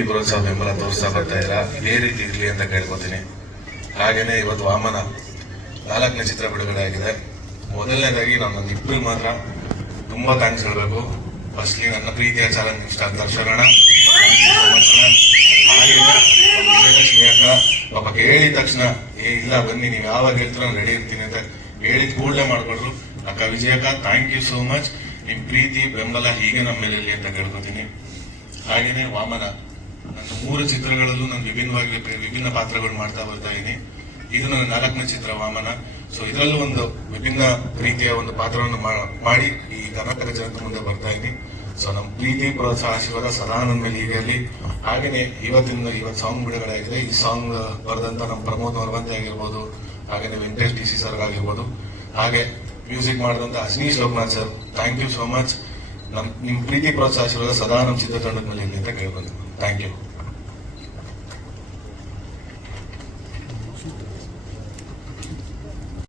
ಬೆಂಬಲ ತೋರಿಸ್ತಾ ಬರ್ತಾ ಇಲ್ಲ ರೀತಿ ಇರ್ಲಿ ಅಂತ ಕೇಳ್ಕೊತೀನಿ. ಹಾಗೇನೆ ಇವತ್ತು ವಾಮನ ನಾಲ್ಕನೇ ಚಿತ್ರ ಬಿಡುಗಡೆ ಆಗಿದೆ. ಮೊದಲನೇದಾಗಿ ನಮ್ಮ ಇಬ್ಬರಿಗೆ ಮಾತ್ರ ತುಂಬಾ ಥ್ಯಾಂಕ್ಸ್ ಹೇಳಬೇಕು. ಫಸ್ಟ್ಲಿ ನನ್ನ ಪ್ರೀತಿಯ ಚಾಲೆಂಜ್ ಅಂತ ಶರಣ ಪಾಪ ಕೇಳಿದ ತಕ್ಷಣ, ಏ, ಇಲ್ಲ, ಬನ್ನಿ, ನೀವು ಯಾವಾಗ ಹೇಳ್ತೀರ ರೆಡಿ ಇರ್ತೀನಿ ಅಂತ ಹೇಳಿದ ಕೂಡಲೇ ಮಾಡ್ಕೊಡ್ರು. ಅಕ್ಕ ವಿಜಯಕ್ಕ ಥ್ಯಾಂಕ್ ಯು ಸೋ ಮಚ್ ನಿಮ್ಮ ಪ್ರೀತಿ, ಬೆಂಬಲ ಹೀಗೆ ನಮ್ಮ ಮೇಲೆ ಅಂತ ಕೇಳ್ಕೊತೀನಿ. ಹಾಗೇನೆ ವಾಮನ ಮೂರು ಚಿತ್ರಗಳಲ್ಲೂ ನಾನು ವಿಭಿನ್ನವಾಗಿ ವಿಭಿನ್ನ ಪಾತ್ರಗಳು ಮಾಡ್ತಾ ಬರ್ತಾ ಇದ್ದೀನಿ. ಇದು ನನ್ನ ನಾಲ್ಕನೇ ಚಿತ್ರ ವಾಮನ. ಸೊ ಇದರಲ್ಲೂ ಒಂದು ವಿಭಿನ್ನ ರೀತಿಯ ಒಂದು ಪಾತ್ರವನ್ನು ಮಾಡಿ ಈ ಕರ್ನಾಟಕ ಜನತೆ ಮುಂದೆ ಬರ್ತಾ ಇದ್ದೀನಿ. ಸೊ ನಮ್ಮ ಪ್ರೀತಿ, ಪ್ರೋತ್ಸಾಹ, ಆಶೀರ್ವಾದ ಸದಾ ನನ್ನ ಮೇಲೆ ಇರಲಿ ಹಾಗೇನೆ ಇವತ್ತಿನ ಇವತ್ತು ಸಾಂಗ್ ಬಿಡುಗಡೆ ಆಗಿದೆ ಈ ಸಾಂಗ್ ಬರೆದಂತ ನಮ್ಮ ಪ್ರಮೋದ್ ಮರವಂತೆ ಆಗಿರ್ಬೋದು ಹಾಗೇನೆ ವೆಂಕಟೇಶ್ ಡಿ ಸಿ ಸರ್ ಆಗಿರ್ಬೋದು. ಹಾಗೆ ಮ್ಯೂಸಿಕ್ ಮಾಡಿದಂತ Ajaneesh Loknath sir thank you so much ನಮ್ಮ ನಿಮ್ಮ ಪ್ರೀತಿ, ಪ್ರೋತ್ಸಾಹ, ಆಶೀರ್ವಾದ ಸದಾ ನಮ್ಮ ಚಿತ್ರತಂಡದ ಮೇಲೆ ಇರಲಿ ಅಂತ ಕೇಳ್ಬೋದು ಥ್ಯಾಂಕ್ ಯು